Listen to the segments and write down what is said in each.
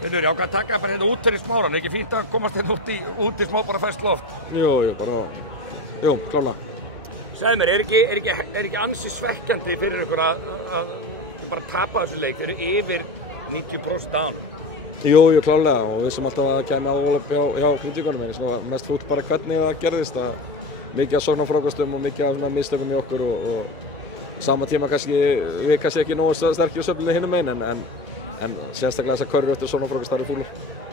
Finnur, já, hvað taka bara hérna út fyrir smáran? Ekki fínt að komast hérna út í smá bara ferskt loft? Jú, klálega. Segðu mér, er ekki ansi svekkjandi fyrir ykkur að bara tapa þessu leik? Þeir eru yfir 90% á hann. Jú, klálega, og við sem alltaf að kæmi áhuglega hjá kritíkunum en mest fút bara hvernig það gerðist, að mikið af sóknarfrákastum og mikið af mistökum í okkur og sama tíma við kannski ekki nógu sterkir söflinni hinum megin en sérstaklega þessar körfur eftir sóknarfrákast það eru fúlar.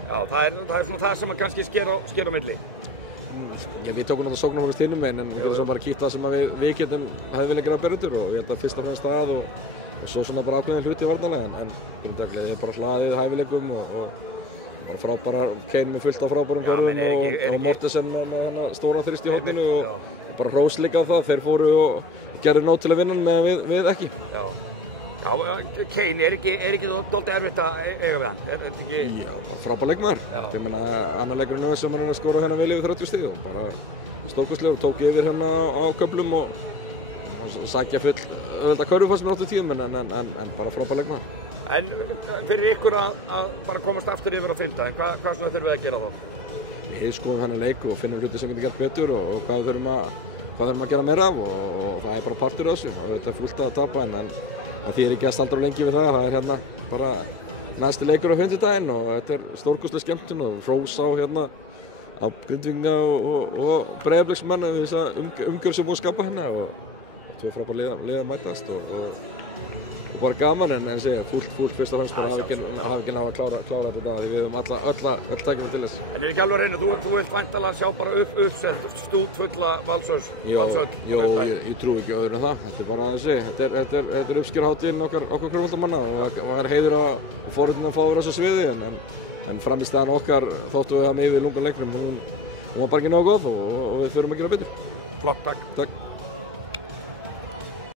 Já, það er svona það sem að kannski sker á milli. Já, við tókum náttúrulega sóknarfrákast hinum megin en við getum svona bara kýtt það sem við getum hefði viljað gera betur og ég held að fyrst og fremst það og svo svona bara ákveðin hluti varnarlega en grundvallarlega er bara hlaðið hæfileikum og bara frábæra Kane með fullt af frábærum körfum og Mortensen með hana stóra þrist í horninu og bara hrós líka á það, þeir fóru og gerðu nóg til að vinna meðan við ekki. Já, Kane er ekki dálítið erfitt að eiga við hann? Er þetta ekki? Já, frábær leikmaður. Ég meina annar leikurinn sem hann skora hérna vel yfir 30 stig og bara stórkostlegur, tók yfir hérna á köflum og sækja full auðvitað körfu fannst mér 80 en bara frábær leikmaður. En fyrir ykkur að bara komast aftur yfir á fimmta, en hvað svona þurfum við að gera þá? Við skoðum hennar leik og finnum hluti sem getur gert betur og hvað þurfum að gera meira af og það er bara partur af þessu og þetta er fullt að tapa en því er ekki að staldra lengi við það er hérna bara næsti leikur á fimmtudaginn og þetta er stórkostleg skemmtun og hrós á hérna á Grindvíkinga og Breiðabliksmenn við þessa umgjörð sem búið að skapa hérna og tvö frábær lið að mætast og bara gaman en segja fullt fyrst og fremst bara hafa ekki náð að klára þetta því við höfum öll tækifæri til þess. En ekki alveg reyna, þú vilt væntanlega sjá bara uppsett stútfulla Valshöll? Jó, ég trúi ekki öðru en það. Þetta er bara að segja, þetta er uppskeruhátíðin okkar körfuboltamanna og það er heiður að forréttindi að fá að vera á þessu sviði en frammistaðan okkar þóttu við það með yfir lungan leiknum hún var bara ekki nógu góð og við þurfum að gera betur. Flott, takk.